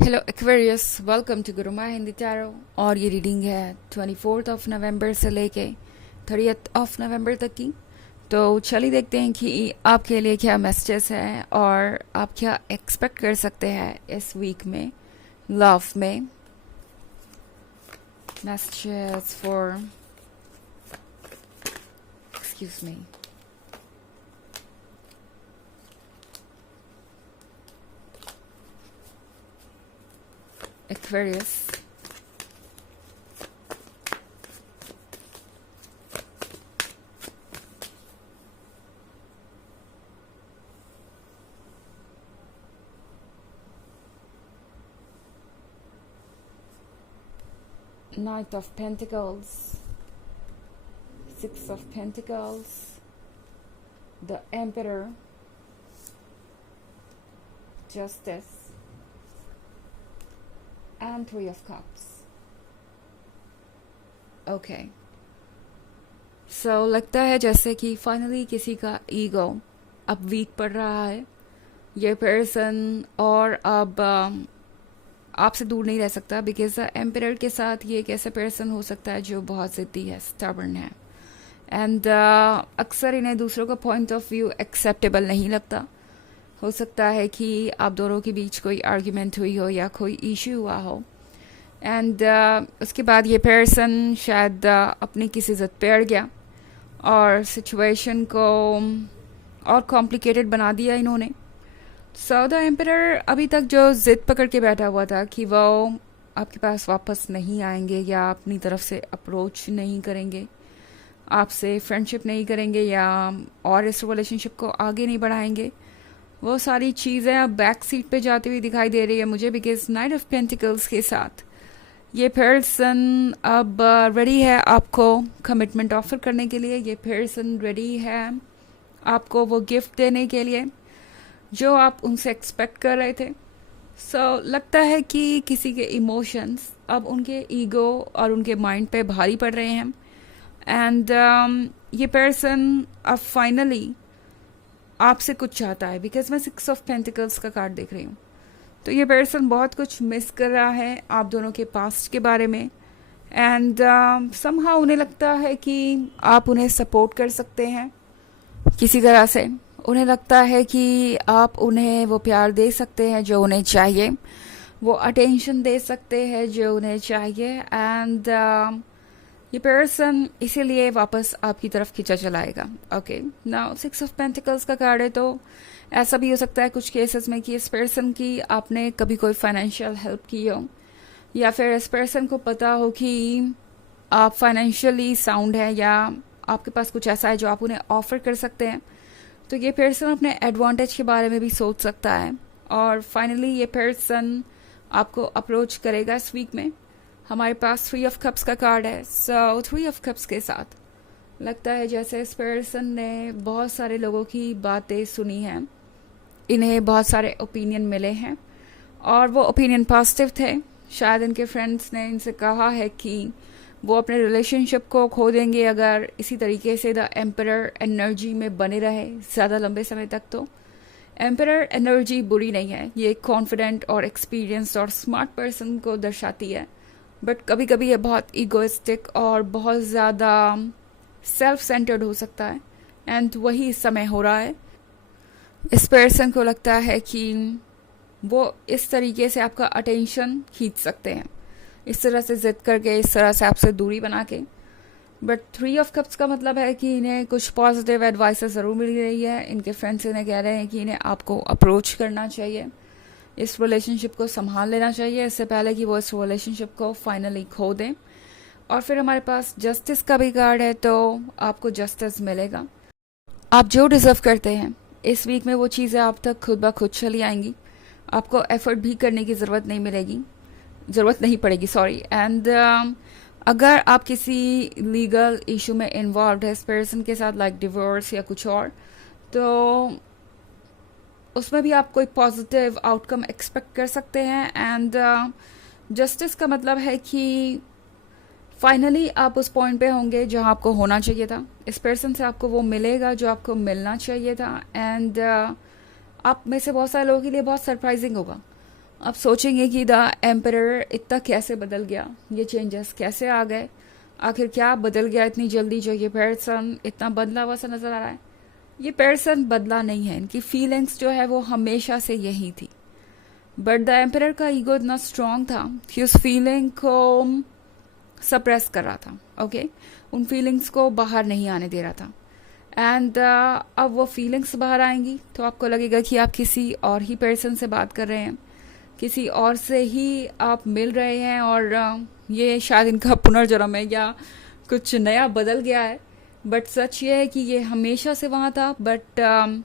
Hello Aquarius, welcome to Guruma Hindi tarot. और ये reading है 24 नवंबर से लेके 30 नवंबर तक की। तो चलिए देखते हैं कि आपके लिए क्या मैसेजेस हैं और आप क्या एक्सपेक्ट कर सकते हैं इस वीक में लव में। Messages for excuse me Aquarius. Knight of Pentacles, Six of Pentacles, the Emperor, Justice, and Three of Cups. Okay. So लगता है जैसे कि फाइनली किसी का ईगो अब वीक पड़ रहा है। ये पर्सन और अब आपसे दूर नहीं रह सकता, बिकॉज एम्परर के साथ ये एक ऐसा पर्सन हो सकता है जो बहुत ज़िद्दी है, स्टबर्न है, एंड अक्सर इन्हें दूसरों का पॉइंट ऑफ व्यू एक्सेप्टेबल नहीं लगता। हो सकता है कि आप दोनों के बीच कोई आर्ग्यूमेंट हुई हो या कोई इशू हुआ हो, एंड उसके बाद ये पर्सन शायद अपनी किसी ज़द पे अड़ गया और सिचुएशन को और कॉम्प्लिकेटेड बना दिया इन्होंने। सो द एम्परर अभी तक जो ज़िद पकड़ के बैठा हुआ था कि वो आपके पास वापस नहीं आएंगे या अपनी तरफ से अप्रोच नहीं करेंगे, आपसे फ्रेंडशिप नहीं करेंगे या और इस रिलेशनशिप को आगे नहीं बढ़ाएंगे, वो सारी चीज़ें अब बैक सीट पे जाती हुई दिखाई दे रही है मुझे। बिकॉज नाइट ऑफ पेंटिकल्स के साथ ये पर्सन अब रेडी है आपको कमिटमेंट ऑफर करने के लिए। ये पर्सन रेडी है आपको वो गिफ्ट देने के लिए जो आप उनसे एक्सपेक्ट कर रहे थे। लगता है कि किसी के इमोशंस अब उनके ईगो और उनके माइंड पे भारी पड़ रहे हैं, एंड ये पर्सन अब फाइनली आपसे कुछ चाहता है। बिकॉज मैं 6 ऑफ पेंटिकल्स का कार्ड देख रही हूँ, तो ये पर्सन बहुत कुछ मिस कर रहा है आप दोनों के पास्ट के बारे में, एंड समहाउ उन्हें लगता है कि आप उन्हें सपोर्ट कर सकते हैं किसी तरह से। उन्हें लगता है कि आप उन्हें वो प्यार दे सकते हैं जो उन्हें चाहिए, वो अटेंशन दे सकते हैं जो उन्हें चाहिए, एंड ये पर्सन इसीलिए वापस आपकी तरफ खींचा चलाएगा। ओके, नाउ 6 ऑफ पेंटिकल्स का कार्ड है, तो ऐसा भी हो सकता है कुछ केसेस में कि इस पर्सन की आपने कभी कोई फाइनेंशियल हेल्प की हो, या फिर इस पर्सन को पता हो कि आप फाइनेंशियली साउंड है या आपके पास कुछ ऐसा है जो आप उन्हें ऑफर कर सकते हैं। तो ये पर्सन अपने एडवांटेज के बारे में भी सोच सकता है, और फाइनली ये पर्सन आपको अप्रोच करेगा इस वीक में। हमारे पास 3 ऑफ कप्स का कार्ड है। सो 3 ऑफ कप्स के साथ लगता है जैसे इस पर्सन ने बहुत सारे लोगों की बातें सुनी हैं, इन्हें बहुत सारे ओपिनियन मिले हैं और वो ओपिनियन पॉजिटिव थे। शायद इनके फ्रेंड्स ने इनसे कहा है कि वो अपने रिलेशनशिप को खो देंगे अगर इसी तरीके से द एम्परर एनर्जी में बने रहे ज़्यादा लंबे समय तक। तो एम्परर एनर्जी बुरी नहीं है, ये कॉन्फिडेंट और एक्सपीरियंस्ड और स्मार्ट पर्सन को दर्शाती है, बट कभी कभी ये बहुत ईगोइस्टिक और बहुत ज़्यादा सेल्फ सेंटर्ड हो सकता है, एंड वही इस समय हो रहा है। इस पर्सन को लगता है कि वो इस तरीके से आपका अटेंशन खींच सकते हैं, इस तरह से जिद करके, इस तरह से आपसे दूरी बना के। बट 3 ऑफ कप्स का मतलब है कि इन्हें कुछ पॉजिटिव एडवाइस ज़रूर मिल रही है। इनके फ्रेंड्स इन्हें कह रहे हैं कि इन्हें आपको अप्रोच करना चाहिए, इस रिलेशनशिप को संभाल लेना चाहिए इससे पहले कि वो इस रिलेशनशिप को फाइनली खो दें। और फिर हमारे पास जस्टिस का भी कार्ड है, तो आपको जस्टिस मिलेगा। आप जो डिज़र्व करते हैं इस वीक में वो चीज़ें आप तक खुद ब खुद चली आएंगी, आपको एफर्ट भी करने की ज़रूरत नहीं पड़ेगी, सॉरी। एंड अगर आप किसी लीगल इशू में इन्वॉल्व है इस पर्सन के साथ, लाइक डिवोर्स या कुछ और, तो उसमें भी आप कोई पॉजिटिव आउटकम एक्सपेक्ट कर सकते हैं। एंड जस्टिस का मतलब है कि फाइनली आप उस पॉइंट पे होंगे जहां आपको होना चाहिए था। इस पर्सन से आपको वो मिलेगा जो आपको मिलना चाहिए था, एंड आप में से बहुत सारे लोगों के लिए बहुत सरप्राइजिंग होगा। आप सोचेंगे कि द एम्परर इतना कैसे बदल गया, ये चेंजेस कैसे आ गए, आखिर क्या बदल गया इतनी जल्दी जो ये पर्सन इतना बदला हुआ सा नज़र आ रहा है। ये पर्सन बदला नहीं है, इनकी फीलिंग्स जो है वो हमेशा से यही थी, बट द एम्परर का ईगो इतना स्ट्रांग था कि उस फीलिंग को सप्रेस कर रहा था। ओके, उन फीलिंग्स को बाहर नहीं आने दे रहा था। एंड अब वो फीलिंग्स बाहर आएंगी तो आपको लगेगा कि आप किसी और ही पर्सन से बात कर रहे हैं, किसी और से ही आप मिल रहे हैं, और ये शायद इनका पुनर्जन्म है या कुछ नया बदल गया है। बट सच ये है कि ये हमेशा से वहाँ था, बट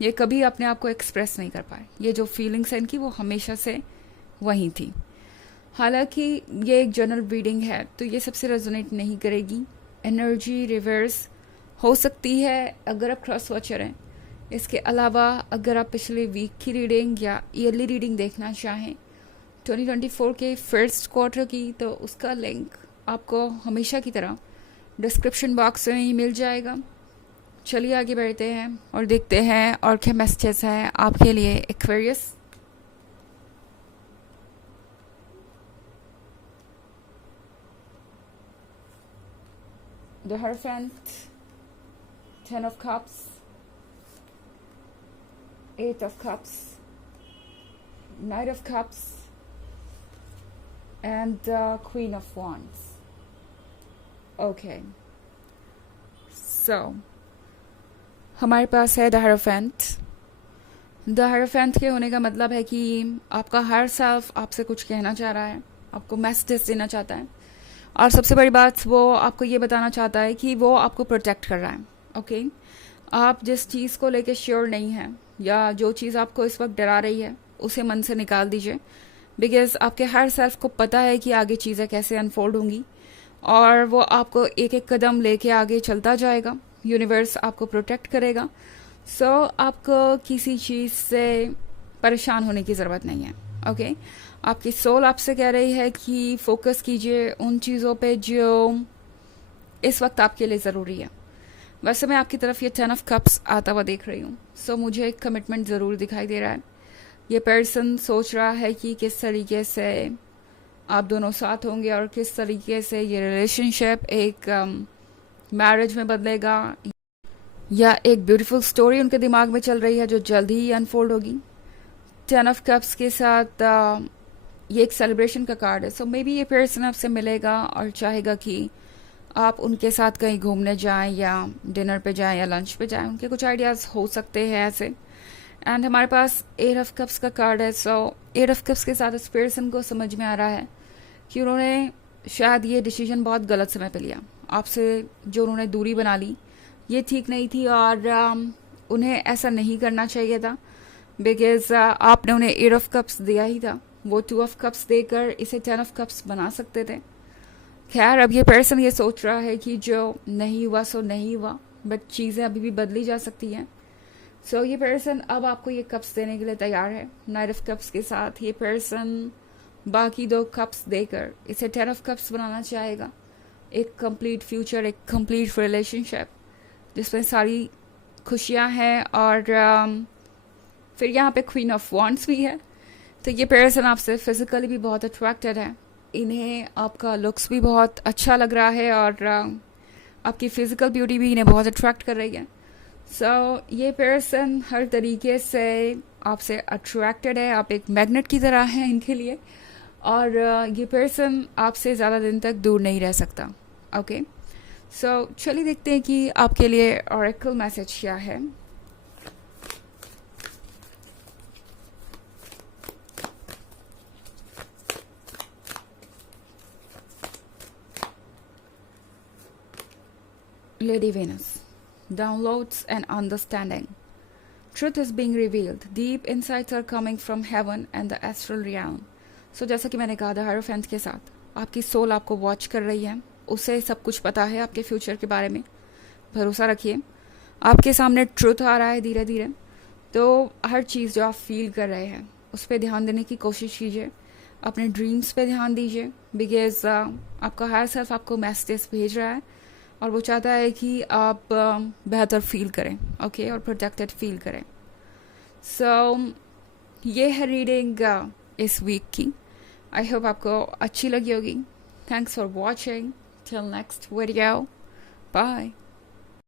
ये कभी अपने आप को एक्सप्रेस नहीं कर पाए। ये जो फीलिंग्स है इनकी वो हमेशा से वहीं थी। हालांकि ये एक जनरल रीडिंग है तो ये सबसे रेजोनेट नहीं करेगी। एनर्जी रिवर्स हो सकती है अगर आप क्रॉस वॉचर हैं। इसके अलावा अगर आप पिछले वीक की रीडिंग या ईयरली रीडिंग देखना चाहें 2024 के फर्स्ट क्वार्टर की, तो उसका लिंक आपको हमेशा की तरह डिस्क्रिप्शन बॉक्स में ही मिल जाएगा। चलिए आगे बढ़ते हैं और देखते हैं और क्या मैसेजेस हैं आपके लिए Aquarius. The Hierophant, Ten of Cups, Eight of Cups, Knight of Cups, and the Queen of Wands. Okay. So, हमारे पास है द हायरोफेंट। द हायरोफेंट के होने का मतलब है कि आपका हर सेल्फ आपसे कुछ कहना चाह रहा है, आपको मैसेजेस देना चाहता है, और सबसे बड़ी बात वो आपको ये बताना चाहता है कि वो आपको प्रोटेक्ट कर रहा है। ओके, आप जिस चीज़ को लेके श्योर नहीं है या जो चीज़ आपको इस वक्त डरा रही है उसे मन से निकाल दीजिए, बिकॉज आपके हर सेल्फ को पता है कि आगे चीज़ें कैसे अनफोल्ड होंगी, और वो आपको एक एक कदम लेके आगे चलता जाएगा। यूनिवर्स आपको प्रोटेक्ट करेगा। सो आपको किसी चीज़ से परेशान होने की ज़रूरत नहीं है। ओके, आपकी सोल आपसे कह रही है कि फोकस कीजिए उन चीज़ों पे जो इस वक्त आपके लिए ज़रूरी है। वैसे मैं आपकी तरफ ये 10 ऑफ कप्स आता हुआ देख रही हूँ, सो मुझे एक कमिटमेंट ज़रूर दिखाई दे रहा है। ये पर्सन सोच रहा है कि किस तरीके से आप दोनों साथ होंगे और किस तरीके से ये रिलेशनशिप एक मैरिज में बदलेगा, या एक ब्यूटीफुल स्टोरी उनके दिमाग में चल रही है जो जल्द ही अनफोल्ड होगी। 10 ऑफ कप्स के साथ ये एक सेलिब्रेशन का कार्ड है। सो मे बी ये पर्सन आपसे मिलेगा और चाहेगा कि आप उनके साथ कहीं घूमने जाएं या डिनर पे जाएं या लंच पे जाएं। उनके कुछ आइडियाज़ हो सकते हैं ऐसे। एंड हमारे पास 8 ऑफ कप्स का कार्ड है। सो 8 ऑफ कप्स के साथ इस पर्सन को समझ में आ रहा है कि उन्होंने शायद ये डिसीजन बहुत गलत समय पे लिया। आपसे जो उन्होंने दूरी बना ली ये ठीक नहीं थी, और उन्हें ऐसा नहीं करना चाहिए था, बिकॉज आपने उन्हें 8 ऑफ कप्स दिया ही था। वो 2 ऑफ कप्स देकर इसे 10 ऑफ कप्स बना सकते थे। खैर, अब ये पर्सन ये सोच रहा है कि जो नहीं हुआ सो नहीं हुआ, बट चीज़ें अभी भी बदली जा सकती हैं। सो ये पर्सन अब आपको ये कप्स देने के लिए तैयार है। 9 ऑफ कप्स के साथ ये पर्सन बाकी 2 कप्स देकर इसे 10 ऑफ कप्स बनाना चाहेगा। एक कंप्लीट फ्यूचर, एक कंप्लीट रिलेशनशिप जिसमें सारी खुशियां हैं, और फिर यहाँ पे क्वीन ऑफ वॉन्ड्स भी है। तो ये पर्सन आपसे फिजिकली भी बहुत अट्रैक्टेड है, इन्हें आपका लुक्स भी बहुत अच्छा लग रहा है, और आपकी फिजिकल ब्यूटी भी इन्हें बहुत अट्रैक्ट कर रही है। सो ये पर्सन हर तरीके से आपसे अट्रैक्टेड है, आप एक मैग्नेट की तरह हैं इनके लिए, और ये पर्सन आपसे ज़्यादा दिन तक दूर नहीं रह सकता। ओके, सो चलिए देखते हैं कि आपके लिए ऑरेकल मैसेज क्या है। Lady Venus, downloads and understanding. Truth is being revealed. Deep insights are coming from heaven and the astral realm. So जैसा कि मैंने कहा था, हायरोफेंट के साथ आपकी सोल आपको वॉच कर रही है, उसे सब कुछ पता है आपके फ्यूचर के बारे में। भरोसा रखिए, आपके सामने ट्रुथ आ रहा है धीरे धीरे। तो हर चीज़ जो आप फील कर रहे हैं उस पर ध्यान देने की कोशिश कीजिए, अपने ड्रीम्स पे ध्यान दीजिए, बिकॉज आपका हायर सेल्फ आपको मैसेजेस भेज रहा है और वो चाहता है कि आप बेहतर फील करें, ओके, और प्रोटेक्टेड फील करें। सो ये है रीडिंग इस वीक की। आई होप आपको अच्छी लगी होगी। Thanks for watching. Till next video, bye.